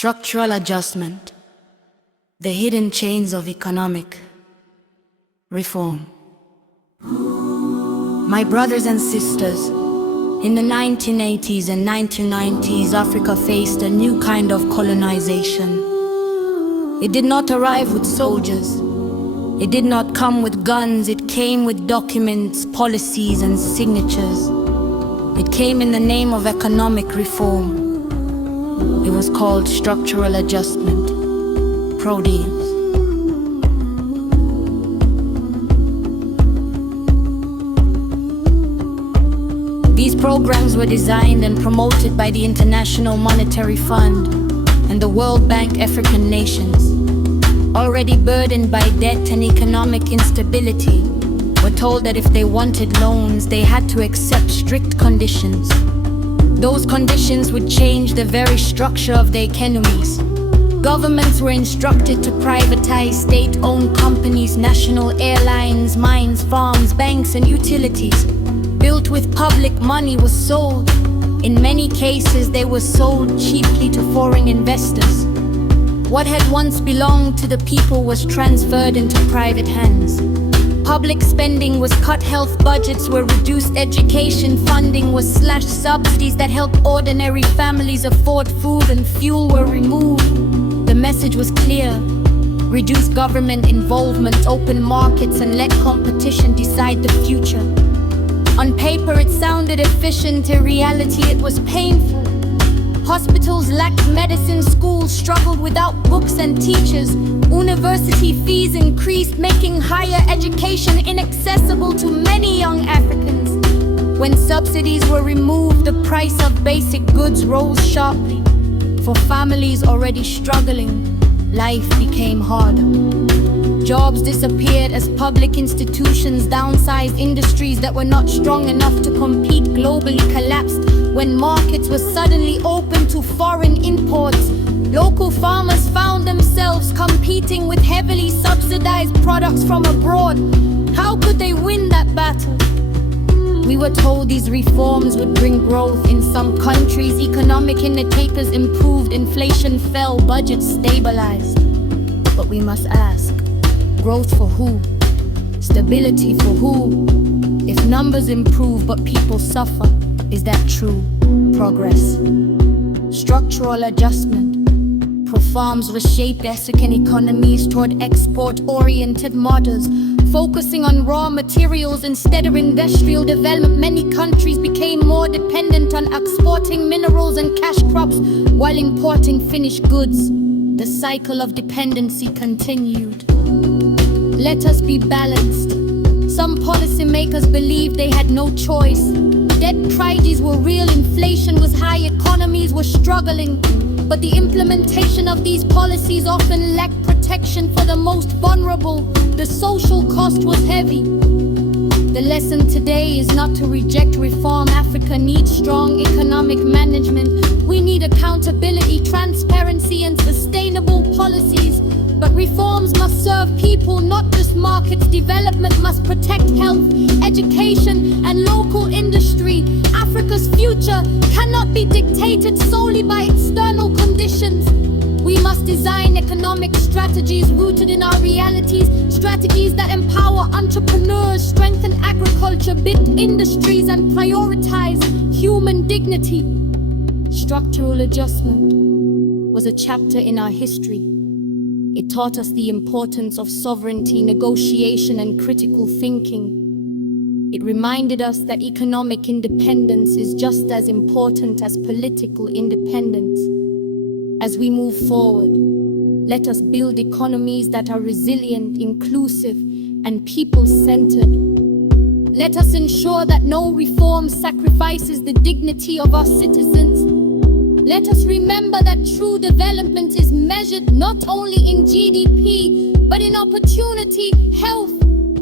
Structural adjustment, the hidden chains of economic reform. My brothers and sisters, in the 1980s and 1990s, Africa faced a new kind of colonization. It did not arrive with soldiers. It did not come with guns. It came with documents, policies, and signatures. It came in the name of economic reform. It was called structural adjustment, PRODEALS. These programs were designed and promoted by the International Monetary Fund and the World Bank. African nations, already burdened by debt and economic instability, were told that if they wanted loans, they had to accept strict conditions. Those conditions would change the very structure of their economies. Governments were instructed to privatize state-owned companies, national airlines, mines, farms, banks, and utilities. Built with public money was sold. In many cases, they were sold cheaply to foreign investors. What had once belonged to the people was transferred into private hands. Public spending was cut, health budgets were reduced, education funding was slashed, subsidies that helped ordinary families afford food and fuel were removed. The message was clear: reduce government involvement, open markets, and let competition decide the future. On paper it sounded efficient, in reality it was painful. Hospitals lacked medicine, schools struggled without books and teachers. University fees increased, making higher education inaccessible to many young Africans. When subsidies were removed, the price of basic goods rose sharply. For families already struggling, life became harder. Jobs disappeared as public institutions downsized, industries that were not strong enough to compete globally collapsed. When markets were suddenly open to foreign imports, local farmers found themselves competing with heavily subsidized products from abroad. How could they win that battle? We were told these reforms would bring growth. In some countries, economic indicators improved, inflation fell, budgets stabilized. But we must ask, growth for who? Stability for who? If numbers improve but people suffer, is that true progress? Structural adjustment. Reforms reshaped African economies toward export-oriented models, focusing on raw materials instead of industrial development. Many countries became more dependent on exporting minerals and cash crops while importing finished goods. The cycle of dependency continued. Let us be balanced. Some policymakers believed they had no choice. Debt crises were real, inflation was high, economies were struggling. But the implementation of these policies often lacked protection for the most vulnerable. The social cost was heavy. The lesson today is not to reject reform. Africa needs strong economic management. We need accountability, transparency, and sustainable policies. But reforms must serve people, not just markets. Development must protect health, education, and local industry. Africa's future cannot be dictated solely by external conditions. We must design economic strategies rooted in our realities, strategies that empower entrepreneurs, strengthen agriculture, build industries, and prioritize human dignity. Structural adjustment was a chapter in our history. It taught us the importance of sovereignty, negotiation, and critical thinking. It reminded us that economic independence is just as important as political independence. As we move forward, let us build economies that are resilient, inclusive, and people-centered. Let us ensure that no reform sacrifices the dignity of our citizens. Let us remember that true development is measured not only in GDP, but in opportunity, health,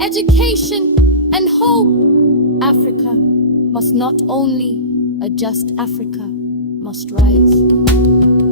education, and hope. Africa must not only adjust, Africa must rise.